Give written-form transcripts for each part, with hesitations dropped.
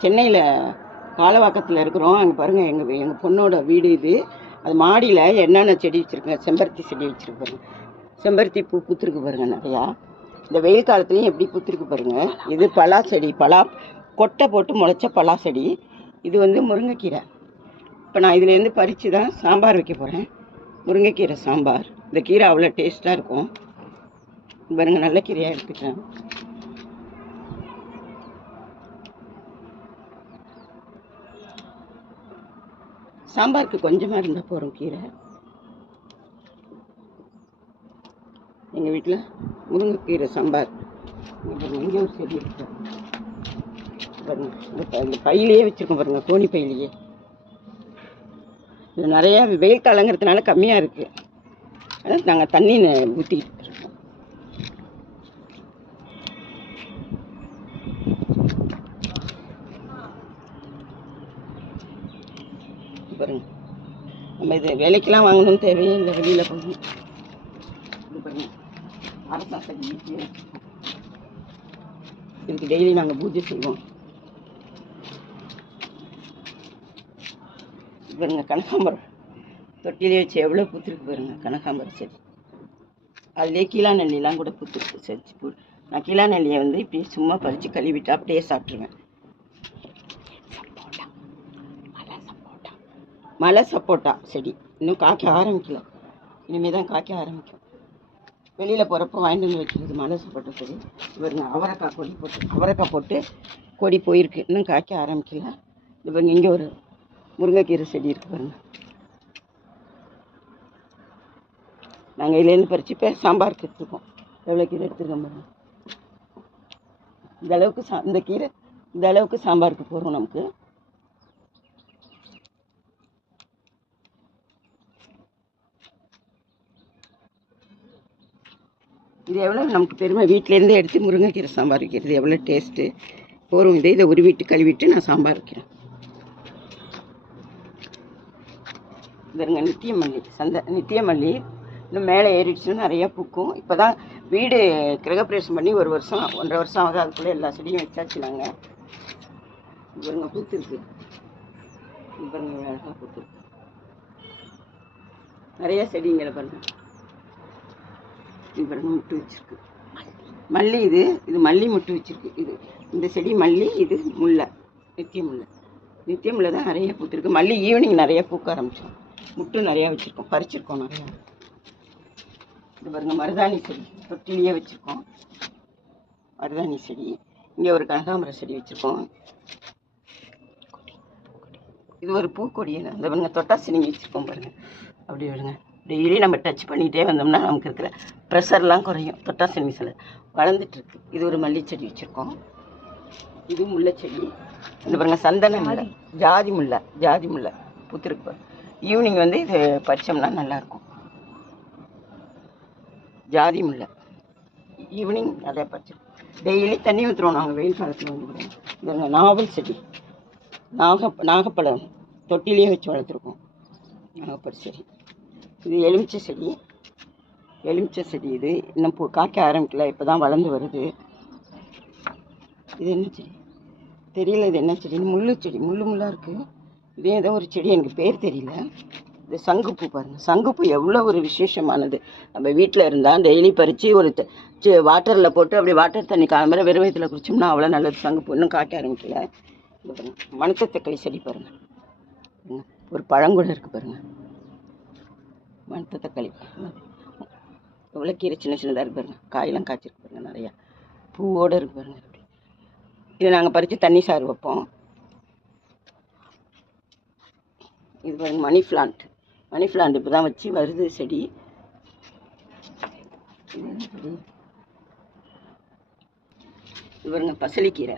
சென்னையில் காலவாக்கத்தில் இருக்கிறோம். அங்கே பாருங்கள், எங்கள் பொண்ணோட வீடு இது. அது மாடியில் என்னென்ன செடி வச்சுருக்கேன். செம்பருத்தி செடி வச்சுருக்கு செம்பருத்தி பூ பூத்துருக்கு பாருங்கள் நிறையா. இந்த வெயில் காலத்துலேயும் எப்படி பூத்துருக்கு பாருங்கள். இது பலா செடி, பலா கொட்டை போட்டு முளைச்ச பலா செடி. இது முருங்கைக்கீரை. இப்போ நான் இதுலேருந்து பறித்து தான் சாம்பார் வைக்க போகிறேன். முருங்கைக்கீரை சாம்பார். இந்த கீரை அவ்வளோ டேஸ்ட்டாக இருக்கும் பாருங்கள். நல்ல கீரையாக எடுத்துக்கிறேன். சாம்பாருக்கு கொஞ்சமாக இருந்தால் போகிறோம் கீரை. எங்கள் வீட்டில் முருங்கைக்கீரை சாம்பார். இங்கே ஒரு செடி இருக்கு பாருங்க. இந்த பையிலேயே வச்சுருக்கோம் பாருங்கள், தோணி பையிலேயே. இது நிறையா வெயில் காலங்கிறதுனால கம்மியாக இருக்குது. அதான் நாங்கள் தண்ணி ஊற்றிக்கிட்டு இருக்கோம். பாருங்க, நம்ம இது வேலைக்கெல்லாம் வாங்கணும்னு தேவையே இல்லை, வெளியில் போகணும். இது பாருங்க, அரசாசடி இதுக்கு டெய்லி நாங்கள் பூஜை செய்வோம். பாருங்க, கனகாம்பரம் தொட்டிலே வச்சு எவ்வளோ பூத்துருக்கு பாருங்க. கனகாம்பரம் செடி அதுலேயே கீழா நெல்லிலாம் கூட பூத்துருக்கு. செடிச்சு பூ நான் கீழா நெல்லியை இப்படி சும்மா பறித்து கழுவிட்டு அப்படியே சாப்பிட்ருவேன். மலை சப்போட்டா செடி இன்னும் காய்க்க ஆரம்பிக்கல. இனிமேல் தான் காய்க்க ஆரம்பிக்கும். வெளியில் போகிறப்ப வாங்கிட்டு வந்து வைக்கிறது மலை சப்போட்டா செடி. பாருங்க, அவரைக்காய் போட்டு கொடி போயிருக்கு. இன்னும் காய்க்க ஆரம்பிக்கல. இது பாருங்க, இங்கே ஒரு முருங்கைக்கீரை செடி இருக்குது பாருங்க. நாங்கள் இதுலேருந்து பறித்து இப்போ சாம்பாருக்கு எடுத்துருக்கோம். எவ்வளோ கீரை எடுத்துருக்கோம் பாருங்க. இந்த அளவுக்கு இந்த கீரை இந்த அளவுக்கு சாம்பாருக்கு போகிறோம். நமக்கு இது எவ்வளோ நமக்கு பெருமை. வீட்டிலேருந்தே எடுத்து முருங்கைக்கீரை சாம்பார் வைக்கிறது எவ்வளோ டேஸ்ட்டு போகிறோம். இதை உருவிட்டு கழுவிட்டு நான் சாம்பார் வைக்கிறேன். பாருங்க, நித்தியமல்லி இன்னும் மேலே ஏறிடுச்சுன்னு நிறையா பூக்கும். இப்போ தான் வீடு கிரகப்பிரவேசம் பண்ணி 1 வருஷம் 1.5 வருஷம் ஆகுது. அதுக்குள்ளே எல்லா செடியும் வச்சாச்சு நாங்கள். பாருங்க, பூத்துருக்கு. பாருங்க, அழகாக பூத்துருக்கு. நிறையா செடிங்களை பாருங்க. இது பாருங்க, முட்டு வச்சிருக்கு. மல்லி இது மல்லி முட்டு வச்சிருக்கு. இந்த செடி மல்லி. இது முல்லை, நித்திய முல்லை தான் நிறைய பூத்துருக்கு. மல்லி ஈவினிங் நிறைய பூக்க ஆரம்பிச்சோம். முட்டு நிறையா வச்சுருக்கோம், பறிச்சிருக்கோம் நிறையா. இது பாருங்க, மருதாணி செடி தொட்டிலேயே வச்சுருக்கோம். மருதாணி செடி. இங்கே ஒரு கனகாம்பர செடி வச்சுருக்கோம். இது ஒரு பூக்கொடி. அந்த பாருங்க, தொட்டாசி நீங்கள் வச்சுருக்கோம் பாருங்கள். அப்படி விடுங்க. டெய்லி நம்ம டச் பண்ணிகிட்டே வந்தோம்னா நமக்கு இருக்கிற ப்ரெஷர்லாம் குறையும். தொட்டாசி சில வளர்ந்துட்டுருக்கு. இது ஒரு மல்லி செடி வச்சுருக்கோம். இது முல்லை செடி. இந்த பாருங்க, சந்தன முல்லை, ஜாதி முல்லை பூத்துருக்கு. ஈவினிங் இது பறிச்சோம்னா நல்லாயிருக்கும். ஜாதி முல்லை ஈவினிங் நிறையா பறிச்சிருக்கோம். டெய்லி தண்ணி ஊற்றுருவோம் நாங்கள் வெயில் காலத்தில். இந்த நாவல் செடி, நாகப்பழம் தொட்டிலேயே வச்சு வளர்த்துருக்கோம். நாகப்பழ செடி. இது எலுமிச்சை செடி. இது இன்னும் காய்க்க ஆரம்பிக்கல, இப்போ தான் வளர்ந்து வருது. இது என்ன செடி தெரியல. இது என்ன செடி? முள்ளு செடி. முள்ளாக இருக்குது. இதே ஏதோ ஒரு செடி, எனக்கு பேர் தெரியல. இது சங்குப்பூ பாருங்கள். சங்குப்பூ எவ்வளோ ஒரு விசேஷமானது. நம்ம வீட்டில் இருந்தால் டெய்லி பறித்து ஒரு வாட்டரில் போட்டு அப்படி வாட்டர் தண்ணி காலம்பரை வெறும் வயிற்றில் குடிச்சோம்னா அவ்வளோ நல்லது. சங்குப்பூ இன்னும் காய்க்க ஆரம்பிக்கல. இது பாருங்கள், மணத்தக்காளி செடி பாருங்கள். ஒரு பழங்கூட இருக்குது பாருங்கள். மணத்தக்காளி எவ்வளோ கீரை சின்னதாக இருக்குது பாருங்கள். காயெல்லாம் காய்ச்சிருக்கு பாருங்கள். நிறையா பூவோடு இருக்குது பாருங்கள். இதை நாங்கள் பறித்து தண்ணி சாறு வைப்போம். இது பாருங்கள், மணி பிளான்ட் இப்போ தான் வச்சு வருது செடி. இது பாருங்கள், பசலிக்கீரை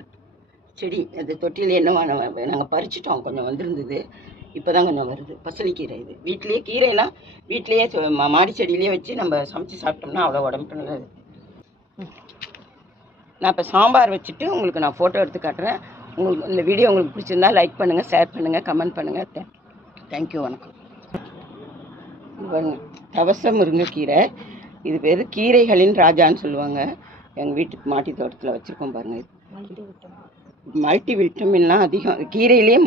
செடி. அது தொட்டியில் என்னவா நாங்கள் பறிச்சிட்டோம். கொஞ்சம் வந்திருந்தது, இப்போ தான் கொஞ்சம் வருது. பசலிக்கீரை. இது வீட்லேயே கீரையெல்லாம் வீட்லேயே மாடி செடியிலேயே வச்சு நம்ம சமைச்சு சாப்பிட்டோம்னா அவ்வளோ உடம்புக்கு நல்லது. நான் இப்போ சாம்பார் வச்சுட்டு உங்களுக்கு நான் ஃபோட்டோ எடுத்து காட்டுறேன். உங்களுக்கு இந்த வீடியோ உங்களுக்கு பிடிச்சிருந்தா லைக் பண்ணுங்கள், ஷேர் பண்ணுங்கள், கமெண்ட் பண்ணுங்கள். தேங்க்யூ, வணக்கம். தவச முருங்கைக்கீரை. இது பேர் கீரைகளின் ராஜான்னு சொல்லுவாங்க. எங்கள் வீட்டுக்கு மாட்டி தோட்டத்தில் வச்சுருக்கோம் பாருங்கள். மல்டி விட்டமின்லாம் அதிகம். கீரையிலேயே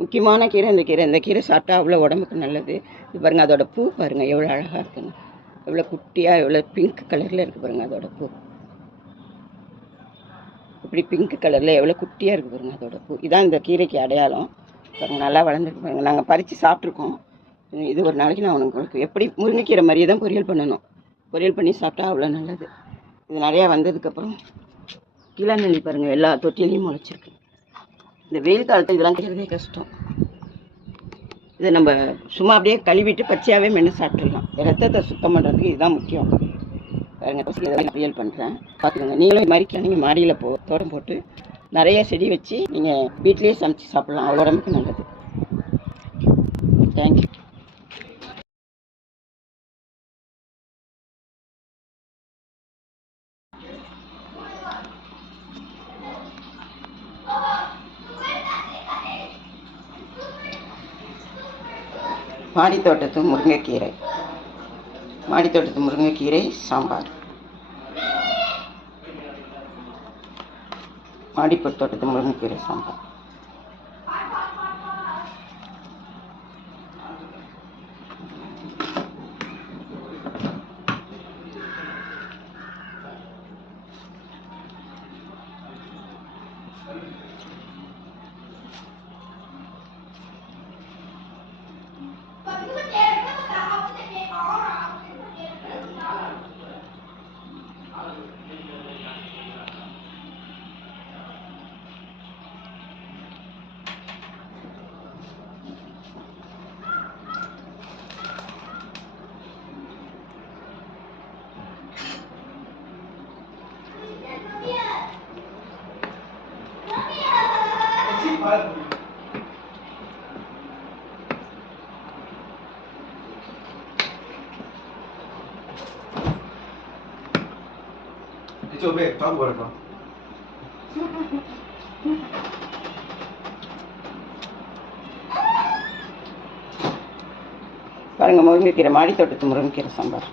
முக்கியமான கீரை இந்த கீரை சாப்பிட்டா அவ்வளோ உடம்புக்கு நல்லது. இது பாருங்கள், அதோட பூ பாருங்கள் எவ்வளோ அழகாக இருக்குங்க. எவ்வளோ குட்டியாக எவ்வளோ பிங்க் கலரில் இருக்குது பாருங்கள் அதோட பூ. இப்படி பிங்க் கலரில் எவ்வளோ குட்டியாக இருக்குது பாருங்கள் அதோட பூ. இதான் இந்த கீரைக்கு அடையாளம். பாருங்கள் நல்லா வளர்ந்துருக்கு பாருங்கள். நாங்கள் பறித்து சாப்பிட்ருக்கோம். இது ஒரு நாளைக்கு நான் உங்களுக்கு எப்படி முருங்கைக்கீரை மாதிரியே தான் பொரியல் பண்ணணும். பொரியல் பண்ணி சாப்பிட்டா அவ்வளோ நல்லது. இது நிறையா வந்ததுக்கப்புறம் கிளநெல்லி பாருங்கள் எல்லா தொட்டிலையும் முளைச்சிருக்கு. இந்த வெயில் காலத்தில் இதெல்லாம் கிடைக்கிறதே கஷ்டம். இதை நம்ம சும்மா அப்படியே கழுவிட்டு பச்சையாகவே மென்று சாப்பிட்றலாம். ரத்தத்தை சுத்தம் பண்ணுறதுக்கு இதுதான் முக்கியம். பாருங்கள், இதெல்லாம் பொரியல் பண்ணுறேன் பார்த்துக்கோங்க. நீங்களும் இது மாதிரி நீங்கள் மாடியில் தோட்டம் போட்டு நிறைய செடி வச்சு நீங்கள் வீட்லேயே சமைச்சு சாப்பிட்லாம். அவ்வளோ உடம்புக்கு நல்லது. தேங்க்யூ. மாடித்தோட்டத்து முருங்கைக்கீரை சாம்பார். மாடித்தோட்டத்து முருங்கைக்கீரை சாம்பார். பாருங்க, முருங்கைக்கீரை, மாடித்தோட்டத்து முருங்கைக்கீரை சாம்பார்.